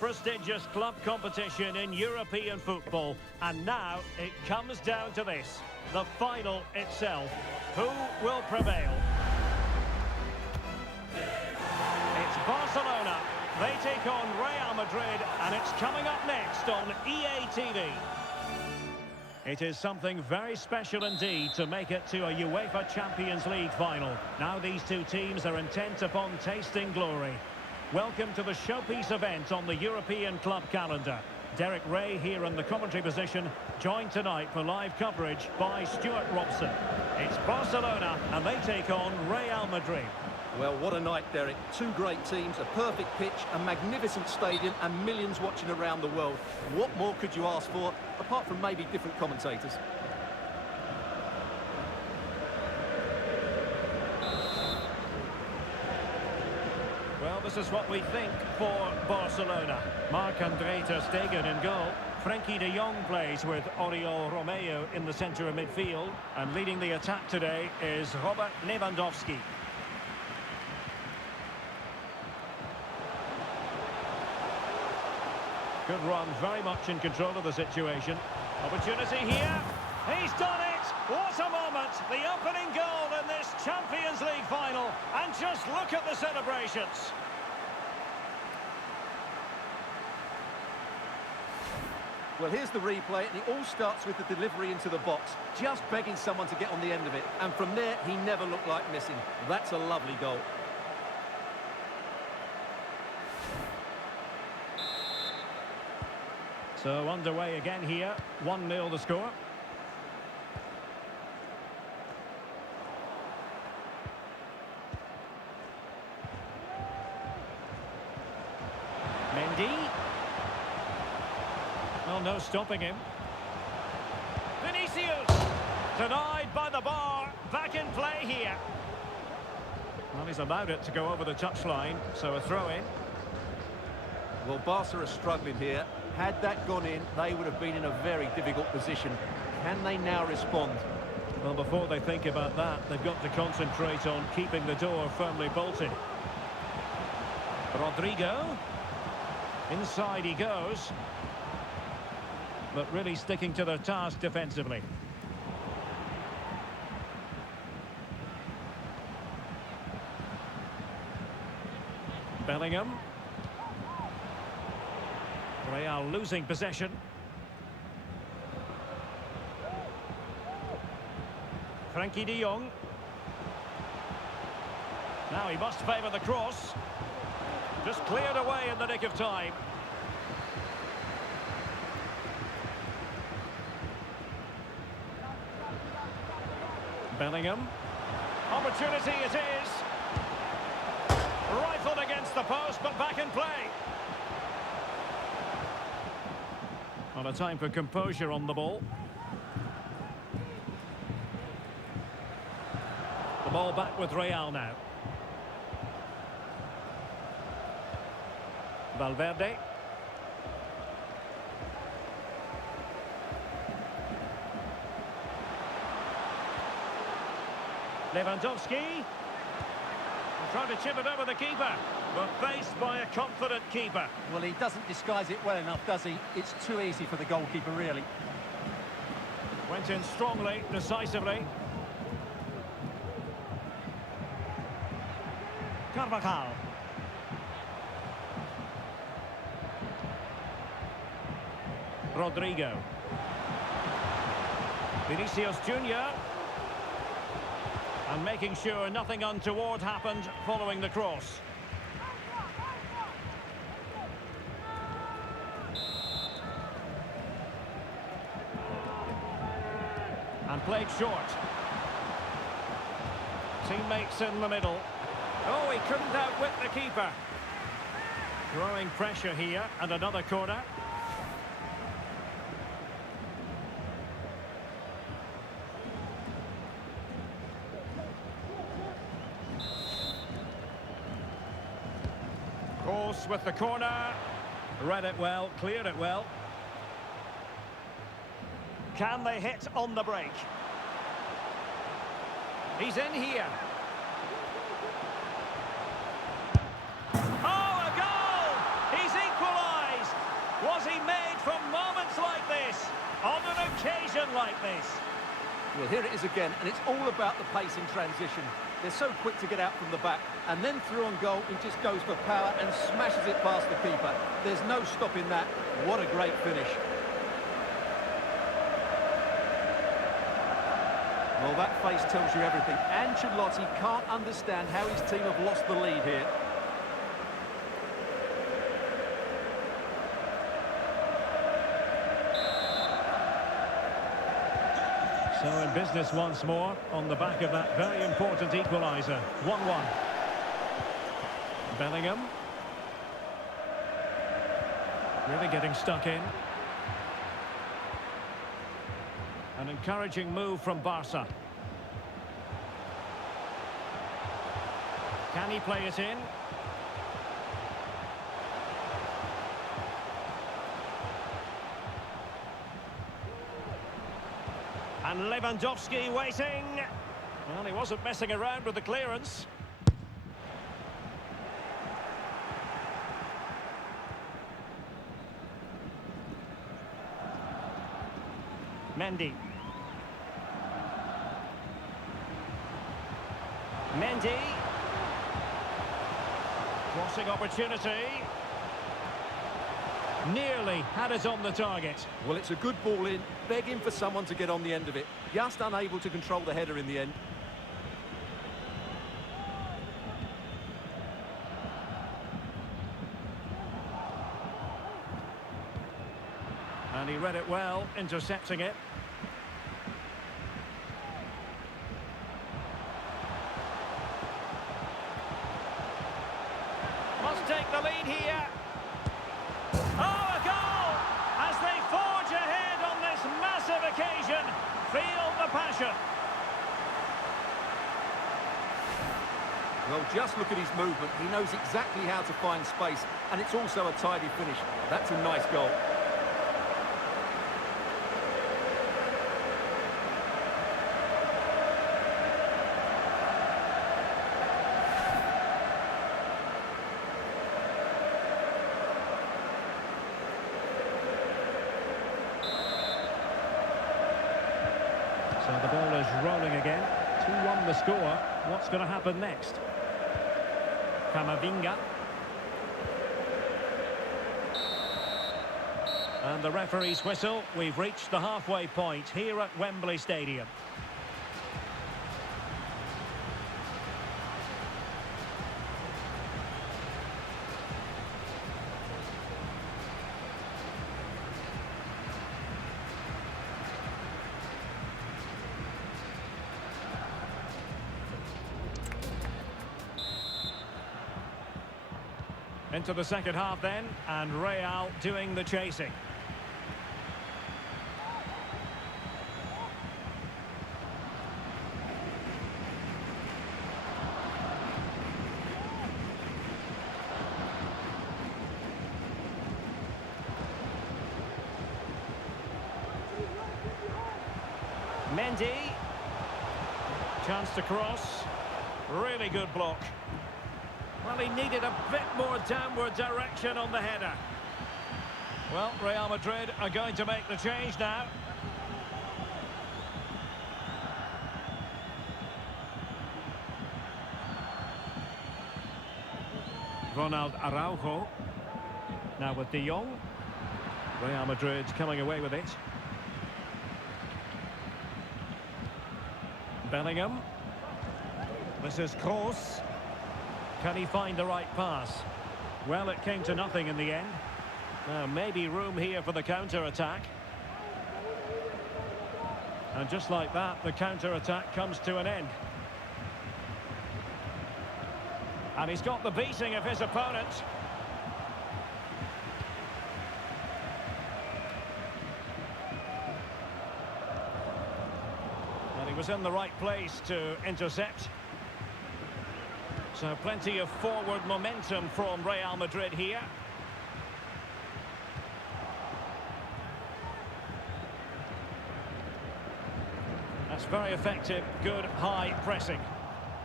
most prestigious club competition in European football. And now it comes down to this, the final itself. Who will prevail? It's Barcelona. They take on Real Madrid, and it's coming up next on EA TV. It is something very special indeed to make it to a UEFA Champions League final. Now these two teams are intent upon tasting glory. Welcome to the showpiece event on the European club calendar. Derek Ray here in the commentary position, joined tonight for live coverage by Stuart Robson. It's Barcelona, and they take on Real Madrid. Well, what a night, Derek. Two great teams, a perfect pitch, a magnificent stadium, and millions watching around the world. What more could you ask for, apart from maybe different commentators? Well, this is what we think for Barcelona. Marc-André ter Stegen in goal. Frenkie de Jong plays with Oriol Romeo in the centre of midfield. And leading the attack today is Robert Lewandowski. Good run, very much in control of the situation. Opportunity here. He's done it! What a moment! The opening goal in this Champions League final. And just look at the celebrations. Well, here's the replay, and it all starts with the delivery into the box. Just begging someone to get on the end of it. And from there, he never looked like missing. That's a lovely goal. So underway again here, 1-0 the score. Mendy. Well, no stopping him. Vinicius! Denied by the bar, back in play here. Well, he's allowed it to go over the touchline, so a throw-in. Well, Barca are struggling here. Had that gone in, they would have been in a very difficult position. Can they now respond? Well, before they think about that, they've got to concentrate on keeping the door firmly bolted. Rodrigo. Inside he goes. But really sticking to their task defensively. Bellingham. Real losing possession. Frenkie de Jong. Now he must favour the cross. Just cleared away in the nick of time. Bellingham. Opportunity it is. Rifled against the post, but back in play. On a time for composure on the ball. The ball back with Real now. Valverde. Lewandowski. Trying to chip it over the keeper, but faced by a confident keeper. Well, he doesn't disguise it well enough, does he? It's too easy for the goalkeeper, really. Went in strongly, decisively. Carvajal. Rodrigo. Vinicius Junior. And making sure nothing untoward happened following the cross. And played short. Teammates in the middle. Oh, he couldn't outwit the keeper. Growing pressure here, and another corner. Course with the corner. Read it well, cleared it well. Can they hit on the break? He's in here. Oh, a goal! He's equalised! on an occasion like this. Well, here it is again, and it's all about the pace in transition. They're so quick to get out from the back, and then through on goal, he just goes for power and smashes it past the keeper. There's no stopping that. What a great finish. Well, that face tells you everything. Ancelotti can't understand how his team have lost the lead here. So in business once more on the back of that very important equaliser. 1-1. Bellingham. Really getting stuck in. An encouraging move from Barca. Can he play it in? And Lewandowski waiting. Well, he wasn't messing around with the clearance. Mendy. Crossing opportunity. Nearly had it on the target. Well, it's a good ball in, begging for someone to get on the end of it. Just unable to control the header in the end. And he read it well, intercepting it. Must take the lead here. Oh, a goal! As they forge ahead on this massive occasion. Feel the passion. Well, just look at his movement. He knows exactly how to find space, and it's also a tidy finish. That's a nice goal. So the ball is rolling again. 2-1 the score. What's going to happen next? Camavinga. And the referee's whistle. We've reached the halfway point here at Wembley Stadium. Into the second half then, and Real doing the chasing. Mendy. Chance to cross. Really good block. Well, he needed a bit more downward direction on the header. Well, Real Madrid are going to make the change now. Ronald Araujo. Now with De Jong. Real Madrid coming away with it. Bellingham. This is Kroos. Can he find the right pass? Well, it came to nothing in the end. Now, maybe room here for the counter-attack. And just like that, the counter-attack comes to an end. And he's got the beating of his opponent. And he was in the right place to intercept. So plenty of forward momentum from Real Madrid here. That's very effective, good high pressing.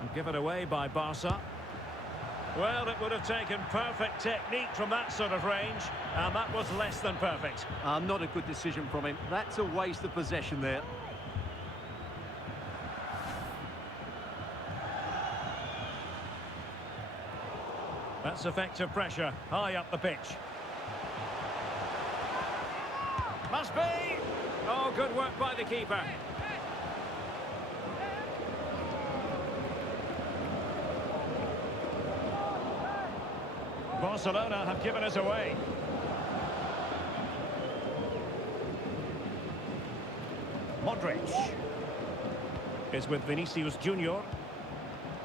And given away by Barca. Well, it would have taken perfect technique from that sort of range, and that was less than perfect. Not a good decision from him. That's a waste of possession there. That's effective pressure, high up the pitch. Must be! Oh, good work by the keeper. Barcelona have given us away. Modric is with Vinicius Junior.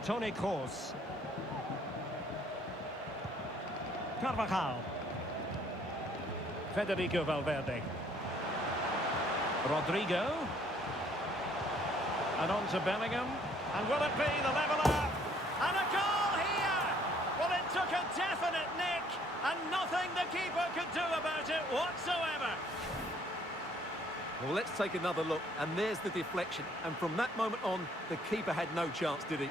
Toni Kroos. Carvajal. Federico Valverde. Rodrigo. And on to Bellingham. And will it be the leveller? And a goal here! Well, it took a definite nick, and nothing the keeper could do about it whatsoever. Well, let's take another look, and there's the deflection. And from that moment on, the keeper had no chance, did he?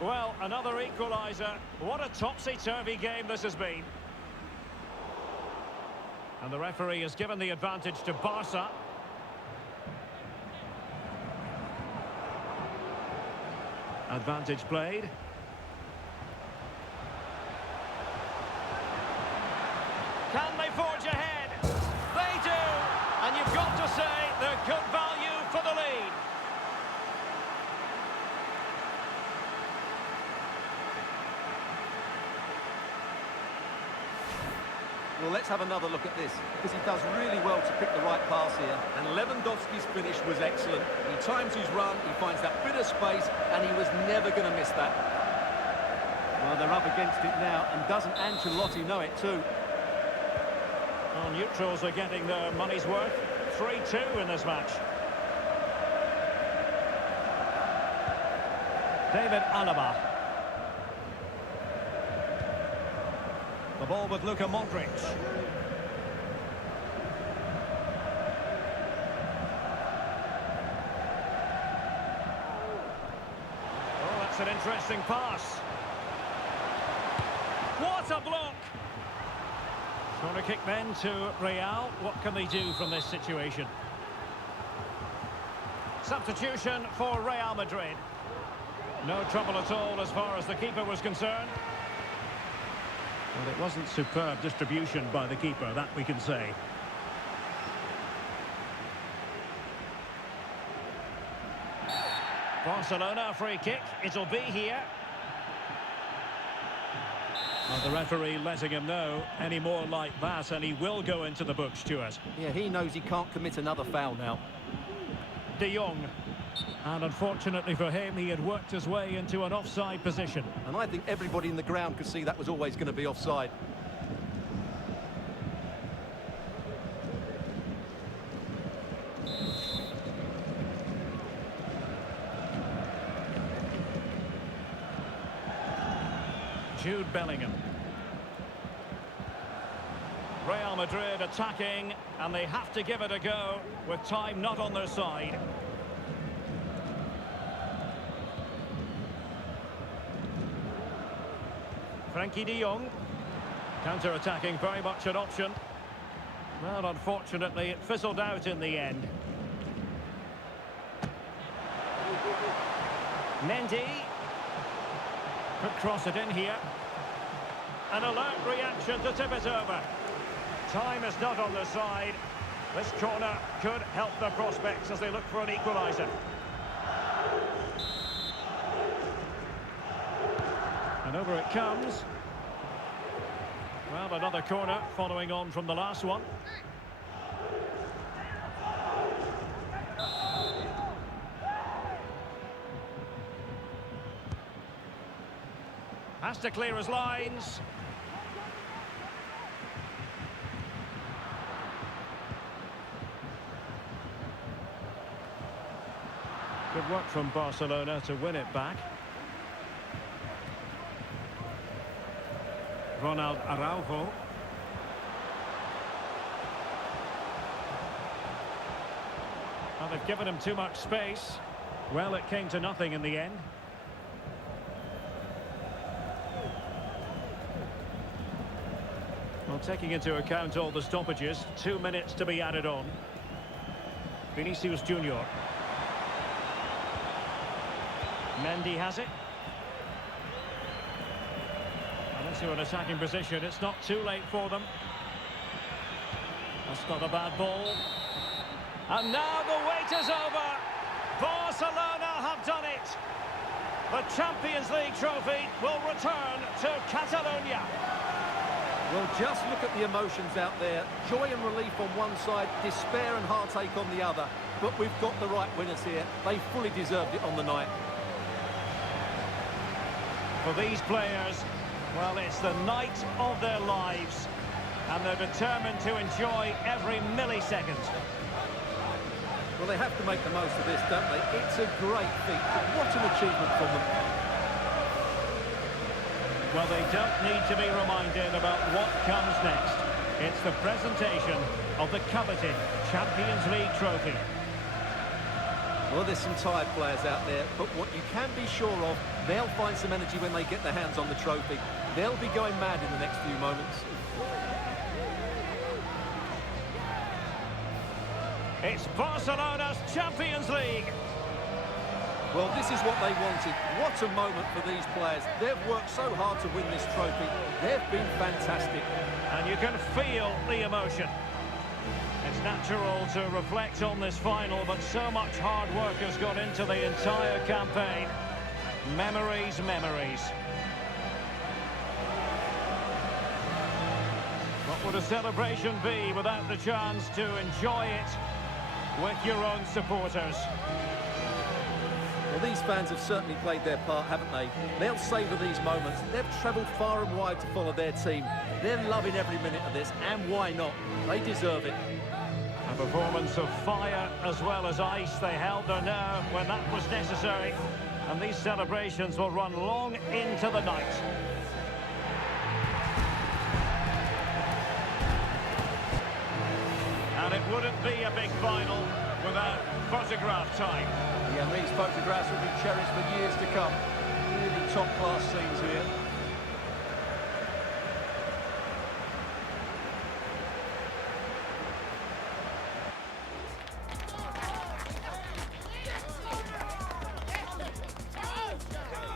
Well, another equaliser. What a topsy-turvy game this has been. And the referee has given the advantage to Barca. Advantage played. Can they forge ahead? They do! And you've got to say they're good value for the lead. Well, let's have another look at this, because he does really well to pick the right pass here. And Lewandowski's finish was excellent. He times his run, he finds that bit of space, and he was never going to miss that. Well, they're up against it now, and doesn't Ancelotti know it too? Well, neutrals are getting their money's worth. 3-2 in this match. David Alaba. The ball with Luka Modric. Oh, that's an interesting pass. What a block! Corner kick then to Real. What can they do from this situation? Substitution for Real Madrid. No trouble at all as far as the keeper was concerned. Well, it wasn't superb distribution by the keeper, that we can say. Barcelona, free kick. It'll be here. Well, the referee letting him know any more like that, and he will go into the books, Stuart. Yeah, he knows he can't commit another foul now. De Jong. And unfortunately for him, he had worked his way into an offside position. And I think everybody in the ground could see that was always going to be offside. Jude Bellingham. Real Madrid attacking, and they have to give it a go with time not on their side. Frankie de Jong. Counter-attacking, very much an option. Well, unfortunately, it fizzled out in the end. Mendy. Could cross it in here. An alert reaction to tip it over. Time is not on their side. This corner could help their prospects as they look for an equaliser. And over it comes. Well, another corner following on from the last one. Has to clear his lines. Good work from Barcelona to win it back. Ronald Araujo. Well, they've given him too much space. Well, it came to nothing in the end. Well, taking into account all the stoppages, 2 minutes to be added on. Vinicius Junior. Mendy has it. And into an attacking position. It's not too late for them. That's not a bad ball. And now the wait is over. Barcelona have done it. The Champions League trophy will return to Catalonia. Well, just look at the emotions out there. Joy and relief on one side, despair and heartache on the other. But we've got the right winners here. They fully deserved it on the night. For these players, well, it's the night of their lives. And they're determined to enjoy every millisecond. Well, they have to make the most of this, don't they? It's a great feat, but what an achievement from them. Well, they don't need to be reminded about what comes next. It's the presentation of the coveted Champions League trophy. Well, there's some tired players out there, but what you can be sure of, they'll find some energy when they get their hands on the trophy. They'll be going mad in the next few moments. It's Barcelona's Champions League. Well, this is what they wanted. What a moment for these players. They've worked so hard to win this trophy. They've been fantastic. And you can feel the emotion. It's natural to reflect on this final, but so much hard work has gone into the entire campaign. Memories, memories. What would a celebration be without the chance to enjoy it with your own supporters? Well, these fans have certainly played their part, haven't they? They'll savour these moments. They've travelled far and wide to follow their team. They're loving every minute of this, and why not? They deserve it. A performance of fire as well as ice. They held their nerve when that was necessary. And these celebrations will run long into the night. And it wouldn't be a big final without photograph time. Yeah, and these photographs will be cherished for years to come. Really top-class scenes here.